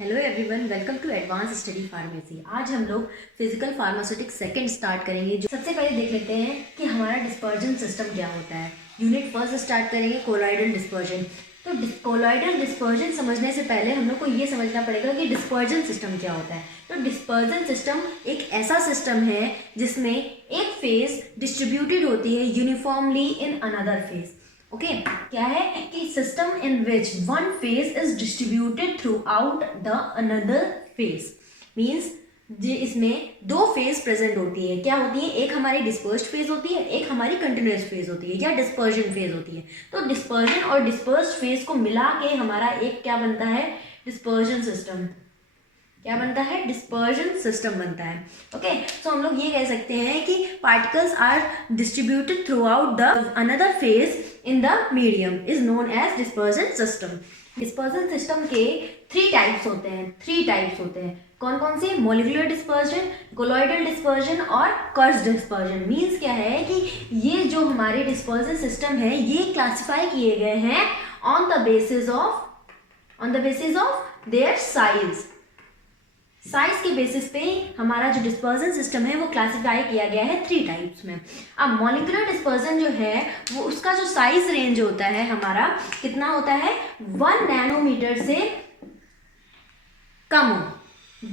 Hello everyone, welcome to advance study pharmacy. आज हम लोग फिजिकल फार्मास्यूटिक्स सेकंड स्टार्ट करेंगे। जो सबसे पहले देख लेते हैं कि हमारा डिस्पर्जन सिस्टम क्या होता है। यूनिट फर्स्ट स्टार्ट करेंगे कोलॉइडल डिस्पर्जन। तो कोलॉइडल डिस्पर्जन समझने से पहले हम लोग को ये समझना पड़ेगा कि डिस्पर्जन सिस्टम क्या होता है। तो डिस्पर्जन सिस्टम एक ऐसा सिस्टम है जिसमें एक फेज डिस्ट्रीब्यूटेड होती है uniformly in another phase. Okay, क्या है कि system in which one phase is distributed throughout the another phase means इसमें दो फेज प्रेजेंट होती है। क्या होती है? एक हमारी डिस्पर्स्ड फेज होती है, एक हमारी कंटिन्यूअस फेज होती है या डिस्पर्जन फेज होती है। तो डिस्पर्जन और डिस्पर्स्ड फेज को मिला के हमारा एक क्या बनता है? Dispersion system. क्या बनता है? डिस्पर्जन सिस्टम बनता है। ओके, सो हम लोग ये कह सकते हैं कि particles are distributed throughout the another phase in the medium is known as dispersion system. Dispersion system के थ्री टाइप्स होते हैं। कौन कौन से? मॉलिक्यूलर डिस्पर्जन, कोलॉइडल डिस्पर्जन और कर्स डिस्पर्जन। मीन्स क्या है कि ये जो हमारे डिस्पर्जन सिस्टम है ये क्लासिफाई किए गए हैं on the basis of their size के बेसिस पे हमारा जो डिस्पर्जन सिस्टम है वो क्लासिफाई किया गया है थ्री टाइप्स में। अब मॉलिक्यूलर डिस्पर्जन जो है वो उसका जो साइज रेंज होता है हमारा कितना होता है? 1 नैनोमीटर से कम।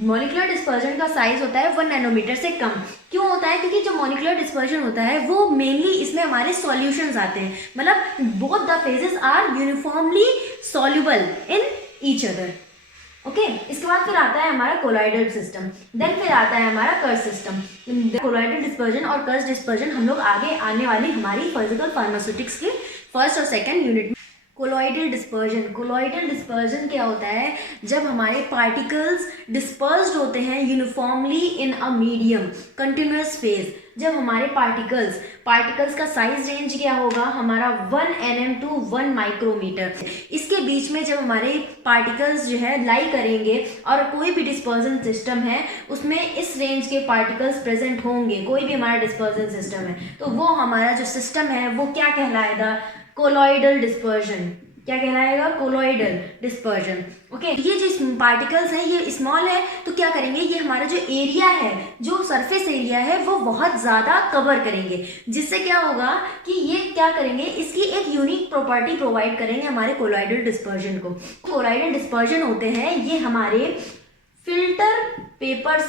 मॉलिक्यूलर डिस्पर्जन का साइज होता है 1 नैनोमीटर से कम। क्यों होता है? क्योंकि जो मॉलिक्यूलर डिस्पर्जन होता है वो मेनली इसमें हमारे सॉल्यूशंस आते हैं, मतलब both the phases are uniformly soluble in each other. Okay, इसके बाद फिर आता है हमारा कोलॉइडल सिस्टम, देन फिर आता है हमारा कर्स सिस्टम। कोलॉइडल डिस्पर्जन और कर्स डिस्पर्जन हम लोग आगे आने वाली हमारी फिजिकल फार्मास्यूटिक्स के फर्स्ट और सेकंड यूनिट में। कोलॉइडल डिस्पर्जन क्या होता है? जब हमारे पार्टिकल्स डिस्पर्स्ड होते हैं uniformly in a medium continuous phase. जब हमारे पार्टिकल्स का साइज रेंज क्या होगा? हमारा 1 nm टू 1 माइक्रोमीटर। इसके बीच में जब हमारे पार्टिकल्स जो है लाई करेंगे और कोई भी डिस्पर्जन सिस्टम है उसमें इस रेंज के पार्टिकल्स प्रेजेंट होंगे, कोई भी हमारा डिस्पर्जन सिस्टम है तो वो हमारा जो सिस्टम है वो क्या कहलाएगा? Colloidal dispersion. क्या कहलाएगा? Colloidal dispersion. ओके, ये जो पार्टिकल्स हैं ये स्मॉल है तो क्या करेंगे? ये हमारा जो एरिया है, जो सरफेस एरिया है वो बहुत ज़्यादा कवर करेंगे, जिससे क्या होगा कि ये क्या करेंगे? इसकी एक यूनिक प्रॉपर्टी प्रोवाइड करेंगे हमारे कोलॉइडल डिस्पर्जन को। कोलॉइडल डिस्पर्जन होते हैं ये हमारे फिल्टर पेपर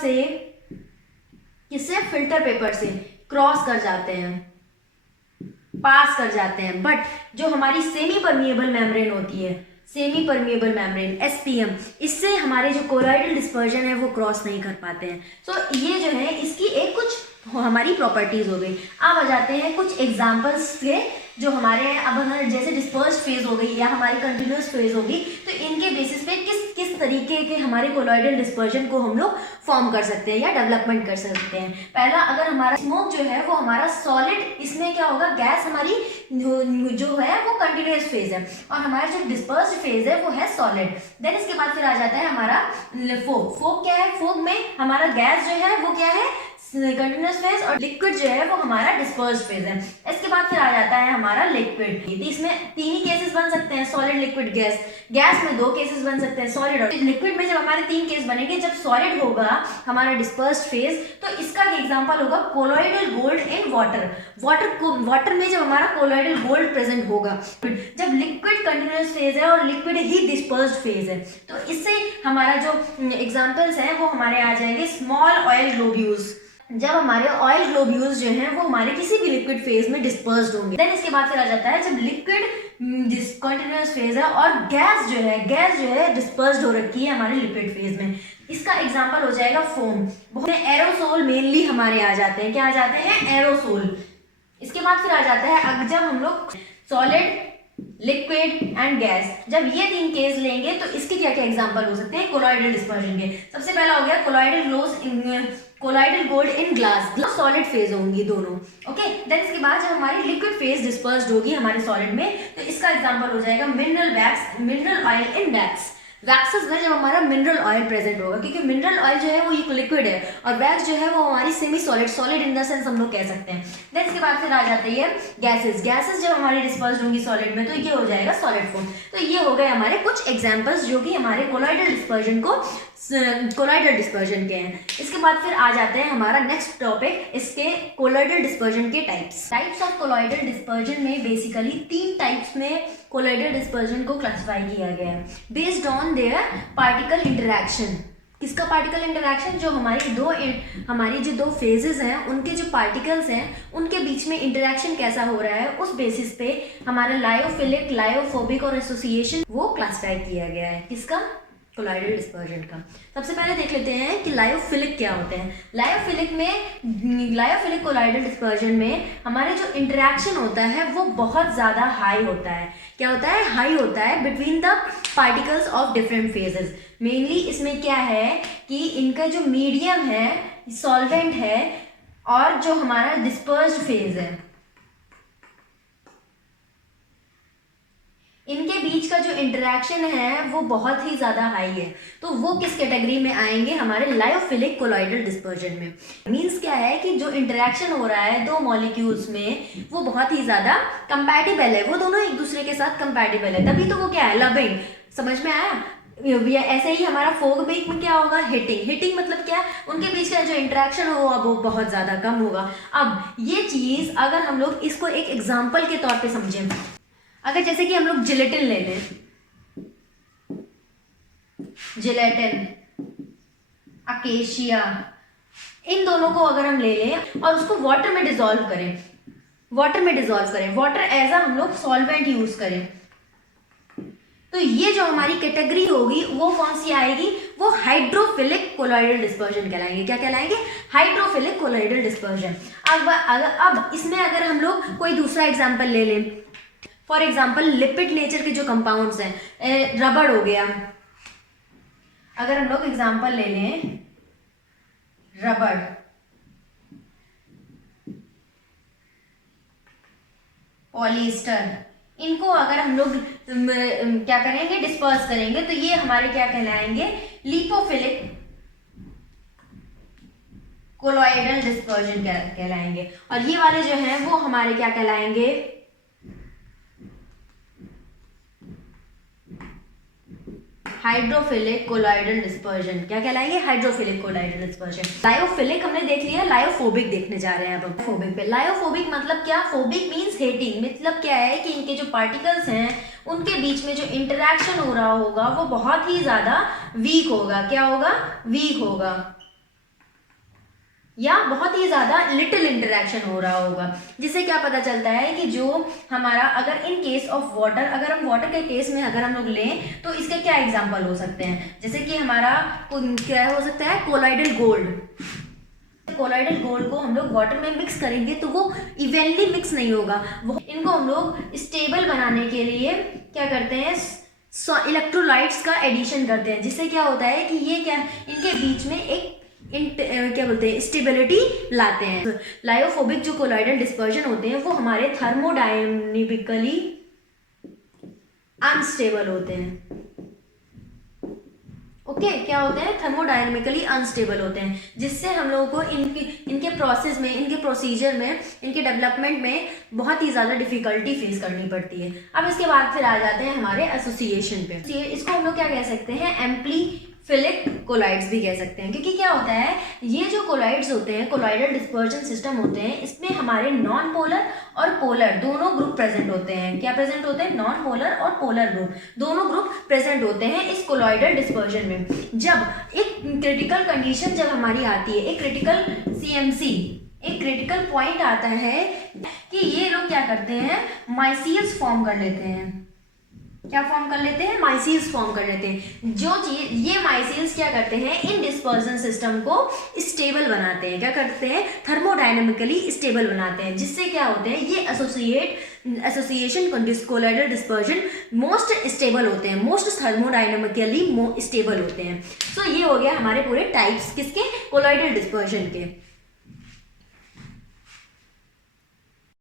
से क्रॉस कर जाते हैं, पास कर जाते हैं। बट जो हमारी सेमी परमिएबल मेम्ब्रेन SPM, इससे हमारे जो कोलॉइडल डिस्पर्जन है वो क्रॉस नहीं कर पाते हैं। सो ये जो है इसकी एक कुछ हमारी प्रॉपर्टीज हो गई। अब आ जाते हैं कुछ एग्जांपल्स के जो हमारे अब अगर जैसे डिस्पर्स्ड फेज हो गई या हमारी कंटिन्यूअस फेज होगी तो इनके बेसिस पे किस तरीके के हमारे कोलॉइडल डिस्पर्जन को हम लोग फॉर्म कर सकते हैं या डेवलपमेंट कर सकते हैं। पहला, अगर हमारा स्मोक जो है वो हमारा सॉलिड, इसमें क्या होगा? गैस हमारी जो है वो कंटिन्यूअस फेज है और हमारा जो डिस्पर्स्ड फेज है वो है सॉलिड। देन इसके बाद फिर आ जाता है हमारा फोग क्या है? फोग में हमारा गैस जो है वो क्या है? कंटिन्यूअस फेज और लिक्विड जो है वो हमारा डिस्पर्स्ड फेज है। इसके बाद फिर आ जाता है हमारा लिक्विड। इसमें तीन ही केसेस बन सकते हैं, सॉलिड, लिक्विड, गैस। गैस में दो केसेस बन सकते हैं, सॉलिड और लिक्विड में जब हमारे तीन केस बनेंगे, जब सॉलिड होगा हमारा डिस्पर्स्ड फेज तो इसका एग्जांपल होगा कोलॉइडल गोल्ड इन वाटर में जब हमारा कोलॉइडल गोल्ड प्रेजेंट होगा। जब लिक्विड कंटिन्यूअस फेज है और लिक्विड ही डिस्पर्स्ड फेज है तो इससे हमारा जो एग्जांपल्स हैं वो हमारे आ जाएंगे स्मॉल ऑयल ग्लोब्यूल्स। जब हमारे ऑयल ग्लोब्यूल्स जो हैं वो हमारे किसी भी लिक्विड फेज में डिस्पर्स्ड होंगे। देन इसके बाद फिर आ जाता है जब लिक्विड कंटिन्यूअस फेज है और गैस जो है डिस्पर्स्ड हो रखी है हमारे लिक्विड फेज में। इसका एग्जांपल हो जाएगा फोम। एरोसोल मेनली हमारे आ जाते हैं। क्या आ जाते हैं? एरोसोल। इसके बाद फिर आ जाता है जब हम लोग सॉलिड, लिक्विड एंड गैस, जब ये तीन केस लेंगे तो इसके क्या क्या एग्जांपल हो सकते हैं कोलॉइडल डिस्पर्जन के। सबसे पहला हो गया colloidal gold in glass solid phase होंगी दोनों। ओके, देन इसके बाद जब हमारी लिक्विड फेज डिस्पर्स्ड होगी हमारे सॉलिड में तो इसका एग्जांपल हो जाएगा mineral oil in wax. Waxes में जब हमारा मिनरल ऑयल प्रेजेंट होगा, क्योंकि मिनरल ऑयल जो है वो एक लिक्विड है और वैक्स जो है वो हमारी semi solid, solid in the sense हम लोग कह सकते हैं। देन इसके बाद फिर आ जाती है गैसेस। गैसेस जब हमारी डिस्पर्स्ड होंगी सॉलिड में तो ये हो जाएगा सॉलिड फॉर्म। तो ये हो गए हमारे कुछ एग्जांपल्स जो कि हमारे कोलॉइडल डिस्पर्जन को कोलॉइडल डिस्पर्जन के हैं। इसके बाद फिर आ जाते हैं हमारा नेक्स्ट टॉपिक, इसके कोलॉइडल डिस्पर्जन के टाइप्स ऑफ कोलॉइडल डिस्पर्जन में बेसिकली 3 टाइप्स में कोलॉइडल डिस्पर्जन को क्लासिफाई किया गया है based on their particle interaction. किसका पार्टिकल इंटरैक्शन? जो हमारी जो दो फेजेस हैं उनके जो पार्टिकल्स हैं उनके बीच में इंटरैक्शन कैसा हो रहा है, उस बेसिस पे हमारा लायोफिलिक, लायोफोबिक और एसोसिएशन वो क्लासिफाई किया गया है। किसका? कोलॉइडल डिस्पर्जन का। सबसे पहले देख लेते हैं कि लायोफिलिक क्या होते हैं। लायोफिलिक कोलॉइडल डिस्पर्जन में हमारे जो इंटरैक्शन होता है वो बहुत ज़्यादा हाई होता है। क्या होता है? हाई होता है between the particles of different phases. Mainly इसमें क्या है कि इनका जो मीडियम है, सॉल्वेंट है, और जो हमारा डिस्पर्स्ड फेज है, इनके बीच का जो इंटरैक्शन है वो बहुत ही ज़्यादा हाई है। तो वो किस कैटेगरी में आएंगे? हमारे लायोफिलिक कोलॉइडल डिस्पर्जन में। मींस क्या है कि जो इंटरैक्शन हो रहा है दो मॉलिक्यूल्स में वो बहुत ही ज़्यादा कंपैटिबल है, वो दोनों एक दूसरे के साथ कंपैटिबल है, तभी तो वो क्या है? लविंग। समझ में आया? ऐसे ही हमारा फोबिक में क्या होगा? हिटिंग मतलब क्या? उनके बीच का जो इंटरेक्शन होगा वो बहुत ज़्यादा कम होगा। अब ये चीज़ अगर हम लोग इसको एक एग्जाम्पल के तौर पे समझें, अगर जैसे कि हम लोग जिलेटिन ले लें, जिलेटिन, अकेशिया, इन दोनों को अगर हम ले लें और उसको वाटर में डिसॉल्व करें, वाटर एज अ हम लोग सॉल्वेंट यूज करें, तो ये जो हमारी कैटेगरी होगी वो कौन सी आएगी? वो हाइड्रोफिलिक कोलॉइडल डिस्पर्जन कहलाएंगे। क्या कहलाएंगे? Hydrophilic colloidal dispersion. अब इसमें अगर हम लोग कोई दूसरा एग्जाम्पल ले लें, फॉर एग्जाम्पल लिपिड नेचर के जो कंपाउंड्स हैं, रबड़ हो गया, अगर हम लोग एग्जाम्पल ले लें रबड़, पॉलिएस्टर, इनको अगर हम लोग क्या करेंगे? डिस्पर्स करेंगे, तो ये हमारे क्या कहलाएंगे? लिपोफिलिक कोलॉइडल डिस्पर्जन कहलाएंगे। और ये वाले जो हैं वो हमारे क्या कहलाएंगे? Hydrophilic colloidal dispersion. क्या कहलाएंगे? Hydrophilic colloidal dispersion. लायोफिलिक हमने देख लिया, लायोफोबिक देखने जा रहे हैं अब फोबिक पे। लायोफोबिक मतलब क्या? फोबिक मींस हेटिंग, मतलब क्या है कि इनके जो पार्टिकल्स हैं उनके बीच में जो इंटरैक्शन हो रहा होगा वो बहुत ही ज्यादा वीक होगा। क्या होगा? वीक होगा, या बहुत ही ज़्यादा लिटिल इंटरेक्शन हो रहा होगा, जिससे क्या पता चलता है कि जो हमारा, अगर इन केस ऑफ वाटर, अगर हम वाटर के केस में अगर हम लोग लें तो इसके क्या एग्जांपल हो सकते हैं? जैसे कि हमारा क्या हो सकता है? Colloidal gold. कोलॉइडल गोल्ड को हम लोग वाटर में मिक्स करेंगे तो वो इवनली मिक्स नहीं होगा, वो इनको हम लोग स्टेबल बनाने के लिए क्या करते हैं? इलेक्ट्रोलाइट्स का एडिशन करते हैं, जिससे क्या होता है कि ये क्या, इनके बीच में एक क्या बोलते हैं? स्टेबिलिटी लाते हैं। लायोफोबिक जो कोलॉइडल डिस्पर्जन होते हैं वो हमारे थर्मोडायनेमिकली अनस्टेबल होते हैं। ओके, क्या होते हैं? थर्मोडायनेमिकली अनस्टेबल होते हैं, जिससे हम लोगों को इनके प्रोसेस में, इनके प्रोसीजर में, इनके डेवलपमेंट में बहुत ही ज़्यादा डिफिकल्टी फेस करनी पड़ती है। अब इसके बाद फिर आ जाते हैं हमारे एसोसिएशन पे। इसको हम लोग क्या कह सकते हैं? एम्प्लीफिलिक कोलॉइड्स भी कह सकते हैं, क्योंकि क्या होता है, ये जो कोलॉइड्स होते हैं, कोलॉइडल डिस्पर्जन सिस्टम होते हैं, इसमें हमारे नॉन पोलर और पोलर दोनों ग्रुप प्रेजेंट होते हैं। क्या प्रेजेंट होते हैं? नॉन पोलर और पोलर ग्रुप, दोनों ग्रुप प्रेजेंट होते हैं इस कोलॉइडल डिस्पर्जन में। जब एक क्रिटिकल कंडीशन जब हमारी आती है, एक क्रिटिकल CMC, एक क्रिटिकल पॉइंट आता है कि ये लोग क्या करते हैं? माइसील्स फॉर्म कर लेते हैं। क्या फॉर्म कर लेते हैं? माइसील्स फॉर्म कर लेते हैं। जो चीज, ये माइसील्स क्या करते हैं? इन डिस्पर्जन सिस्टम को स्टेबल बनाते हैं। क्या करते हैं? थर्मोडायनेमिकली स्टेबल बनाते हैं, जिससे क्या होते हैं? ये association colloidal dispersion most stable होते हैं, मोस्ट थर्मोडायनेमिकली स्टेबल होते हैं। सो ये हो गया हमारे पूरे टाइप्स किसके? कोलॉइडल डिस्पर्जन के।